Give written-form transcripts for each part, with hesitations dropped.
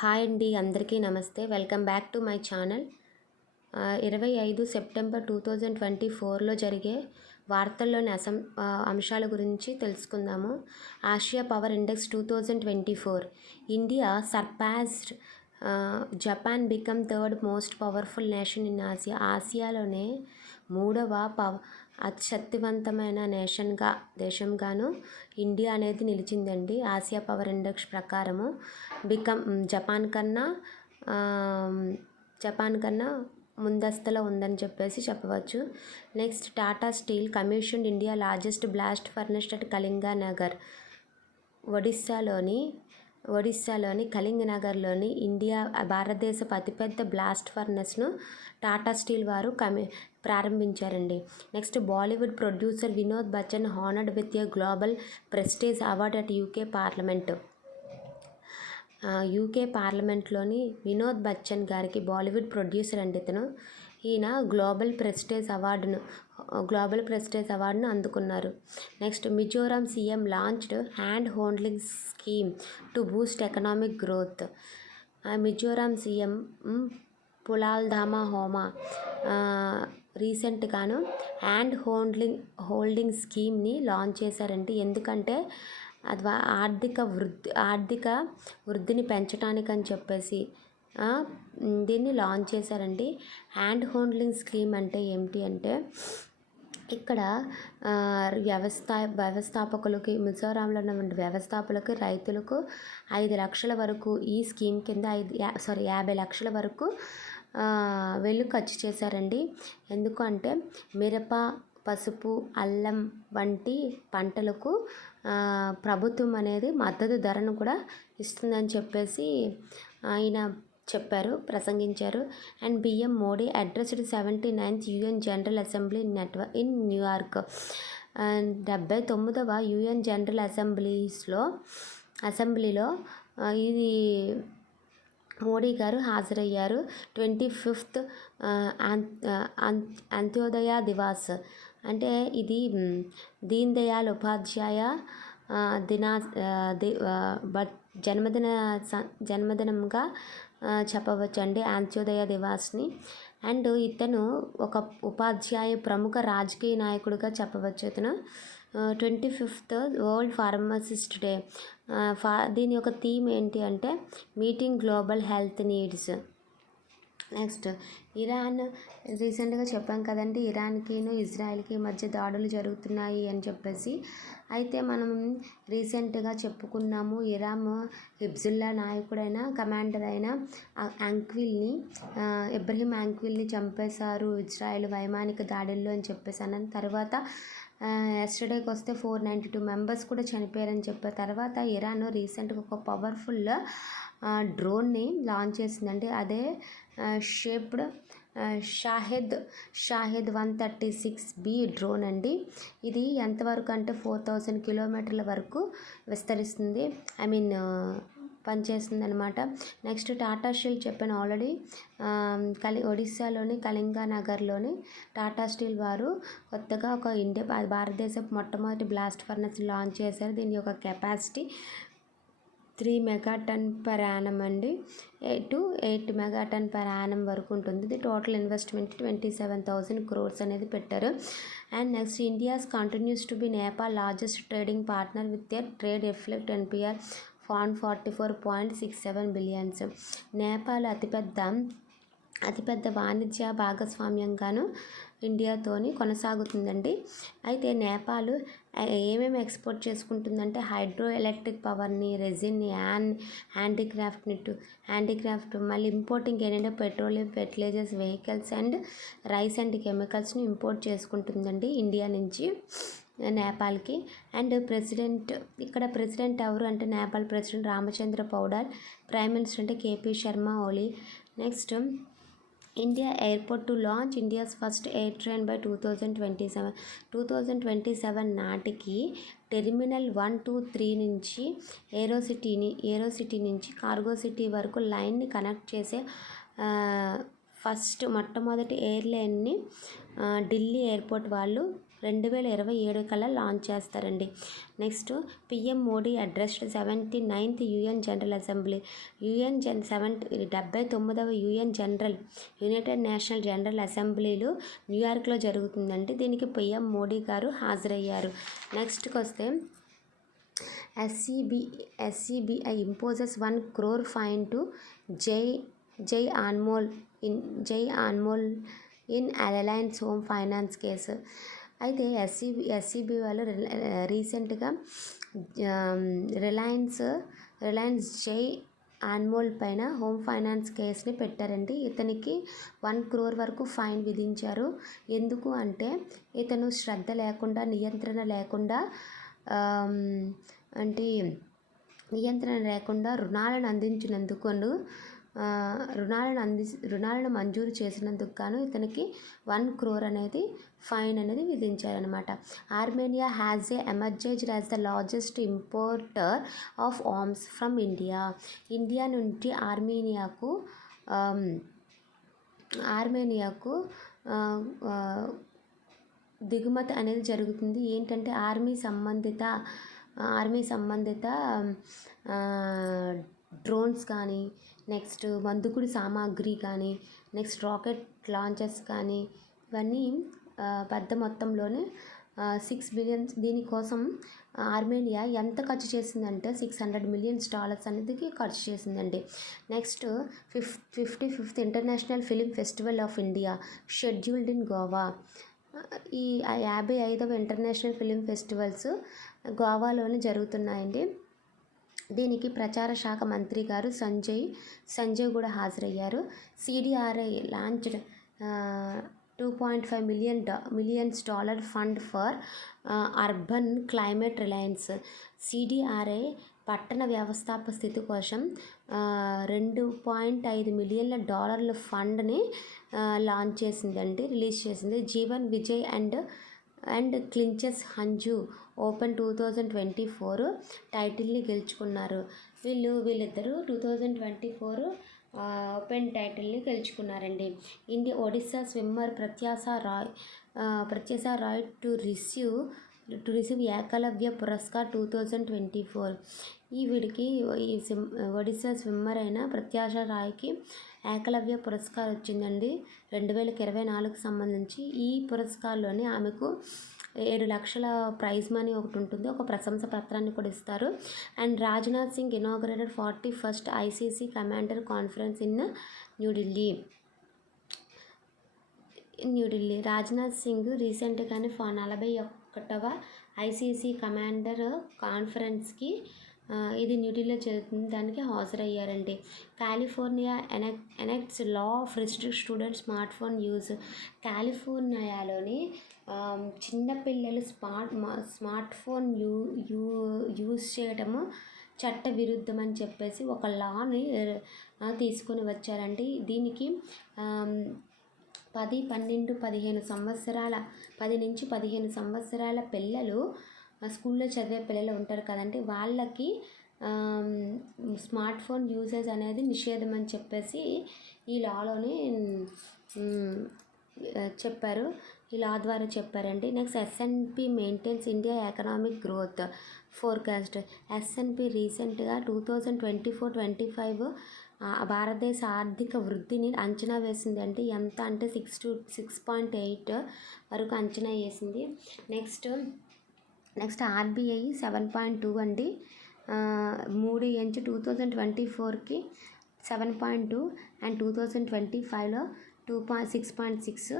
Hi అండి, అందరికీ నమస్తే. Welcome back to my channel. 25 September 2024లో జరిగే వార్తల్లోని అంశాల గురించి తెలుసుకుందాము. Asia power index 2024 India surpassed Japan become third most powerful nation in Asia. ఆసియాలోనే మూడవ అతి శక్తివంతమైన దేశంగాను ఇండియా అనేది నిలిచిందండి. ఆసియా పవర్ ఇండెక్స్ ప్రకారము జపాన్ కన్నా ముందస్తులో ఉందని చెప్పవచ్చు. Next, Tata steel commissioned India largest blast furnace at Kalinganagar. ఒడిస్సాలోని కళింగనగర్లోని భారతదేశపు అతిపెద్ద బ్లాస్ట్ ఫర్నెస్ను టాటా స్టీల్ వారు ప్రారంభించారండి. Next, Bollywood producer Vinod Bachchan honoured with a global prestige award at UK parliament. UK పార్లమెంట్లోని వినోద్ బచ్చన్ గారికి, బాలీవుడ్ ప్రొడ్యూసర్ అండి ఈయన గ్లోబల్ ప్రెస్టీజ్ అవార్డును అందుకున్నారు. Next, Mizoram CM launched hand holding scheme to boost economic growth. Mizoram CM పులాల్ధామా హోమా రీసెంట్గాను హ్యాండ్ హోల్డింగ్ స్కీమ్ని లాంచ్ చేశారండి. ఎందుకంటే అది ఆర్థిక వృద్ధిని పెంచడానికి అని చెప్పేసి దీన్ని లాంచ్ చేశారండి. హ్యాండ్ హోల్డింగ్ స్కీమ్ అంటే ఏమిటి అంటే, ఇక్కడ వ్యవస్థాపకులకి, మిజోరాంలో ఉన్న వ్యవస్థాపకులకి, రైతులకు 5 లక్షల వరకు ఈ స్కీమ్ కింద 50 లక్షల వరకు వెళ్ళు ఖర్చు చేశారండి. ఎందుకు అంటే మిరప, పసుపు, అల్లం వంటి పంటలకు ప్రభుత్వం అనేది మద్దతు ధరను కూడా ఇస్తుందని చెప్పేసి ఆయన ప్రసంగించారు. And PM Modi addressed 79th UN general assembly in New York. 79వ యుఎన్ జనరల్ అసెంబ్లీలో ఇది మోడీ గారు హాజరయ్యారు. 25th అంత్యోదయ దివాస్ అంటే ఇది దీన్ దయాళ్ ఉపాధ్యాయ జన్మదినంగా చెప్పవచ్చండి అంత్యోదయ దివాస్ని. అండ్ ఇతను ఒక ప్రముఖ రాజకీయ నాయకుడిగా చెప్పవచ్చు. ఇతను 25th వరల్డ్ ఫార్మసిస్ట్ డే. దీని యొక్క థీమ్ ఏంటి అంటే meeting global health needs. Next, Iran. రీసెంట్గా చెప్పాం కదండి, ఇరాన్కి ఇజ్రాయెల్కి మధ్య దాడులు జరుగుతున్నాయి అని చెప్పేసి. అయితే మనం రీసెంట్గా చెప్పుకున్నాము, ఇరాన్ హిజ్బుల్లా నాయకుడైన కమాండర్ అయిన ఇబ్రహీం యాంక్విల్ని చంపేశారు ఇజ్రాయెల్ వైమానిక దాడుల్లో అని చెప్పేసి అన్న తర్వాత ఎస్టర్డేకి వస్తే 492 మెంబర్స్ కూడా చనిపోయారని చెప్పిన తర్వాత ఇరాన్ రీసెంట్గా ఒక పవర్ఫుల్ డ్రోన్ని లాంచ్ చేసిందండి. అదే షేప్డ్ షాహెద్ 136B డ్రోన్ అండి. ఇది ఎంతవరకు అంటే 4000 కిలోమీటర్ల వరకు విస్తరిస్తుంది, పనిచేస్తుంది అనమాట. నెక్స్ట్, టాటా స్టీల్ చెప్పాను ఆల్రెడీ. ఒడిస్సాలోని కళింగనగర్లోని టాటా స్టీల్ వారు కొత్తగా భారతదేశపు మొట్టమొదటి బ్లాస్ట్ ఫర్నెస్ లాంచ్ చేశారు. దీని యొక్క కెపాసిటీ 3 మెగాటన్ పర్ యానం అండి, 8 మెగాటన్ పర్ యానం వరకు ఉంటుంది. ఇది టోటల్ ఇన్వెస్ట్మెంట్ 27,000 crores అనేది పెట్టారు. And next, India's continues to be Nepal largest trading partner with a trade reflect NPR fund 44.67 billion. Nepal అతిపెద్ద వాణిజ్య భాగస్వామ్యంగాను ఇండియాతోని కొనసాగుతుందండి. అయితే నేపాల్ ఏమేమి ఎక్స్పోర్ట్ చేసుకుంటుందంటే హైడ్రో ఎలక్ట్రిక్ పవర్ని, రెజిన్ని, హ్యాండీక్రాఫ్ట్, మళ్ళీ ఇంపోర్టింగ్ ఏంటంటే petroleum, fertilisers, vehicles and rice and కెమికల్స్ని ఇంపోర్ట్ చేసుకుంటుందండి ఇండియా నుంచి నేపాల్కి. అండ్ ప్రెసిడెంట్ ఎవరు అంటే Nepal president Ramchandra Paudel, prime minister అంటే KP Sharma Oli. Next, India airport to launch India's first air train by 2027 నాటికి టెర్మినల్ 1, 2, 3 నుంచి ఏరోసిటీ నుంచి కార్గో సిటీ వరకు లైన్ని కనెక్ట్ చేసే మొట్టమొదటి ఎయిర్లైన్ని ఢిల్లీ ఎయిర్పోర్ట్ వాళ్ళు 2027 కల్లా లాంచ్ చేస్తారండి. Next PM Modi addressed 79th UN general assembly. 79వ యూఎన్ యునైటెడ్ నేషనల్ జనరల్ అసెంబ్లీలు న్యూయార్క్లో జరుగుతుందండి. దీనికి పిఎం మోడీ గారు హాజరయ్యారు. నెక్స్ట్కి వస్తే SCBI imposes 1 crore fine to Jay Anmol in Alliance Home Finance case. అయితే SCB వాళ్ళు రీసెంట్గా రిలయన్స్ జై ఆన్మోల్ పైన హోమ్ ఫైనాన్స్ కేసుని పెట్టారండి. ఇతనికి 1 crore వరకు ఫైన్ విధించారు. ఎందుకు అంటే ఇతను శ్రద్ధ లేకుండా నియంత్రణ లేకుండా రుణాలను అందించినందుకు రుణాలను మంజూరు చేసినందుకు గాను ఇతనికి 1 crore అనేది ఫైన్ అనేది విధించారనమాట. Armenia has emerged as the largest importer of arms from India. India నుంచి ఆర్మేనియాకు దిగుమతి అనేది జరుగుతుంది. ఏంటంటే ఆర్మీ సంబంధిత డ్రోన్స్ కానీ, నెక్స్ట్ బందుకుడి సామాగ్రి కానీ, నెక్స్ట్ రాకెట్ లాంచర్స్ కానీ, ఇవన్నీ పెద్ద మొత్తంలోనే 6 billion. దీనికోసం ఆర్మేనియా ఎంత ఖర్చు చేసిందంటే $600 million అనేది ఖర్చు చేసిందండి. Next 55th international film festival of India scheduled in Goa. ఈ 55వ ఇంటర్నేషనల్ ఫిలిం ఫెస్టివల్స్ గోవాలోనే జరుగుతున్నాయండి. దీనికి ప్రచార శాఖ మంత్రి గారు సంజయ్ కూడా హాజరయ్యారు. CDRI launched $2.5 million fund for urban climate Reliance. CDRI పట్టణ వ్యవస్థాపక స్థితి కోసం $2.5 million ఫండ్ని లాంచ్ చేసిందండి, రిలీజ్ చేసింది. Jeevan Vijay and clinches Hangzhou open 2024 టైటిల్ని గెలుచుకున్నారు. వీళ్ళిద్దరూ 2024 ఓపెన్ టైటిల్ని గెలుచుకున్నారండి. Odisha swimmer Pratyasha Ray to receive Eklavya Puraskar 2024. Odisha swimmer అయిన ప్రత్యాశ రాయ్కి ఏకలవ్య పురస్కార్ వచ్చిందండి 2024కి సంబంధించి. ఈ పురస్కార్లోని ఆమెకు 7 లక్షల ప్రైజ్ మనీ ఒకటి ఉంటుంది, ఒక ప్రశంస పత్రాన్ని కూడా ఇస్తారు. And Rajnath Singh inaugurated 41st ICC commander conference in New Delhi. Rajnath Singh రీసెంట్గానే 41వ ICC కమాండర్ కాన్ఫరెన్స్కి ఇది న్యూఢిల్లీలో జరుగుతుంది, దానికి హాజరయ్యారండి. California enacts law of restrict student smart phone use. కాలిఫోర్నియాలోని చిన్నపిల్లలు స్మార్ట్ ఫోన్ యూజ్ చేయడము చట్ట విరుద్ధం అని చెప్పేసి ఒక లాని తీసుకొని వచ్చారండి. దీనికి 10 నుంచి 15 సంవత్సరాల పిల్లలు, స్కూల్లో చదివే పిల్లలు ఉంటారు కదండి, వాళ్ళకి స్మార్ట్ ఫోన్ యూసేజ్ అనేది నిషేధం అని చెప్పేసి ఈ లాలోని చెప్పారు, ఈ లా ద్వారా చెప్పారండి. Next S&P maintains India economic growth forecast. S&P రీసెంట్గా 2024-25 భారతదేశ ఆర్థిక వృద్ధిని అంచనా వేసింది. అంటే ఎంత అంటే 6.8 వరకు అంచనా వేసింది. నెక్స్ట్ RBI 7.2 అండి, 3 నుంచి 2024కి 7.2 అండ్ 2025లో 6.6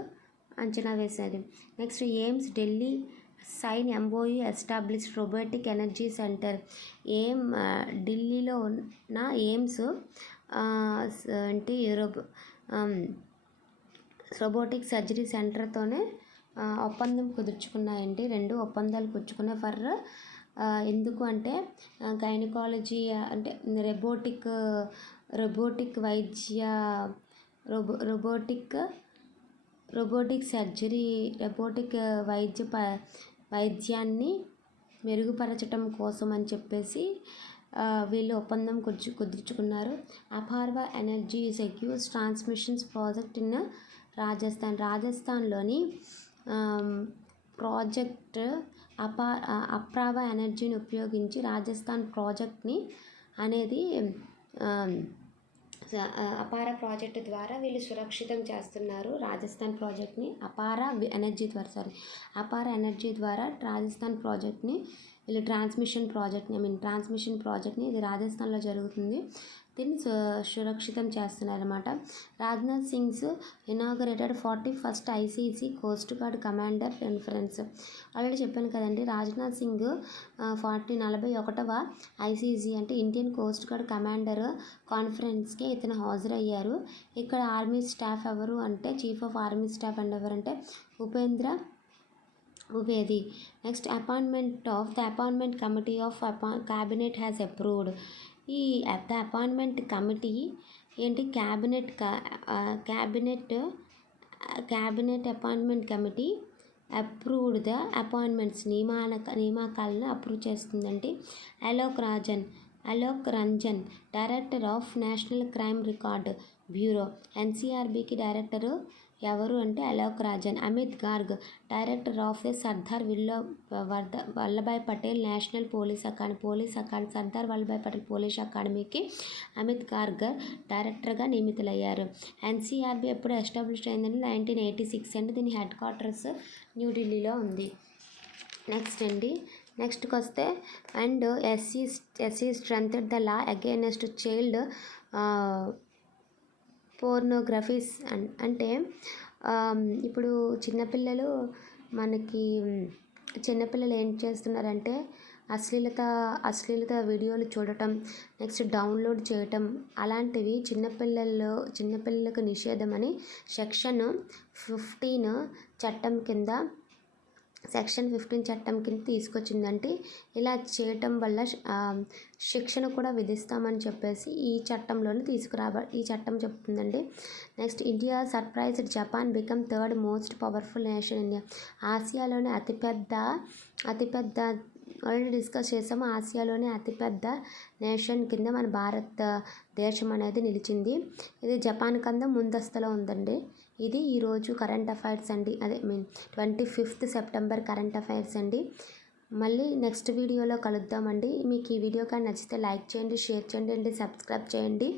అంచనా వేశారు. Next AIIMS Delhi sign MOU establish robotic energy centre. ఢిల్లీలో ఉన్న ఎయిమ్స్ అంటే రోబోటిక్ సర్జరీ సెంటర్తోనే ఒప్పందం కుదుర్చుకున్నాయండి. 2 ఒప్పందాలు కుదుర్చుకున్నాయి ఫర్ ఎందుకు అంటే గైనకాలజీ అంటే రోబోటిక్ సర్జరీ, వైద్యాన్ని మెరుగుపరచడం కోసం అని చెప్పేసి వీళ్ళు ఒప్పందం కుదుర్చుకున్నారు. Apraava energy secures transmissions project in రాజస్థాన్లోని ప్రాజెక్ట్ అప్రావ ఎనర్జీని ఉపయోగించి రాజస్థాన్ ప్రాజెక్ట్ని అనేది అపార ప్రాజెక్టు ద్వారా వీళ్ళు సురక్షితం చేస్తున్నారు రాజస్థాన్ ప్రాజెక్ట్ని. అపార ఎనర్జీ ద్వారా రాజస్థాన్ ప్రాజెక్ట్ని వీళ్ళు ట్రాన్స్మిషన్ ప్రాజెక్ట్ని ఇది రాజస్థాన్లో జరుగుతుంది. దీన్ని సురక్షితం చేస్తున్నారన్నమాట. Rajnath Singh's inaugurated 41st ICC coast guard commander conference. Already చెప్పాను కదండి, రాజ్నాథ్ సింగ్ 41వ ఐసీసీ అంటే ఇండియన్ కోస్ట్ గార్డ్ కమాండర్ కాన్ఫరెన్స్కి ఇతను హాజరయ్యారు. ఇక్కడ ఆర్మీ స్టాఫ్ ఎవరు అంటే chief of army staff and ఎవరంటే Upendra Dwivedi. Next appointment committee of cabinet has approved. ఈ అపాయింట్మెంట్ కమిటీ ఏంటి, cabinet appointment committee approved the appointments నియామకాలను అప్రూవ్ చేస్తుందంటే Alok Ranjan director of national crime record bureau. ఎన్సీఆర్బీకి director ఎవరు అంటే Alok Rajan. Amit Garg director of Sardar Vallabhbhai Patel national police academy Sardar Vallabhbhai Patel police అకాడమీకి అమిత్ గార్గ్ డైరెక్టర్గా నియమితులయ్యారు. ఎన్సీఆర్బీ ఎప్పుడు ఎస్టాబ్లిష్ అయిందంటే 1986 అండి. దీని హెడ్ క్వార్టర్స్ న్యూఢిల్లీలో ఉంది. నెక్స్ట్కి వస్తే and SC strengthened the law against child pornographies అంటే ఇప్పుడు చిన్నపిల్లలు ఏం చేస్తున్నారంటే అశ్లీలత వీడియోలు చూడటం, నెక్స్ట్ డౌన్లోడ్ చేయటం అలాంటివి చిన్నపిల్లలకు నిషేధమని సెక్షన్ 15 చట్టం కింద తీసుకొచ్చిందంటే ఇలా చేయటం వల్ల శిక్షణ కూడా విధిస్తామని చెప్పేసి ఈ చట్టం చెప్తుందండి. Next India surprised Japan become 3rd most powerful nation. India ఆసియాలోనే అతిపెద్ద ఆల్రెడీ డిస్కస్ చేసాము. ఆసియాలోనే అతిపెద్ద నేషన్ కింద మన భారతదేశం అనేది నిలిచింది. ఇది జపాన్ కన్నా ముందస్తులో ఉందండి. ఇది ఈరోజు కరెంట్ అఫైర్స్ అండి, 25th సెప్టెంబర్ కరెంట్ అఫైర్స్ అండి. మళ్ళీ నెక్స్ట్ వీడియోలో కలుద్దామండి. మీకు ఈ వీడియో కానీ నచ్చితే లైక్ చేయండి, షేర్ చేయండి అండ్ సబ్స్క్రైబ్ చేయండి.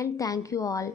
And thank you all.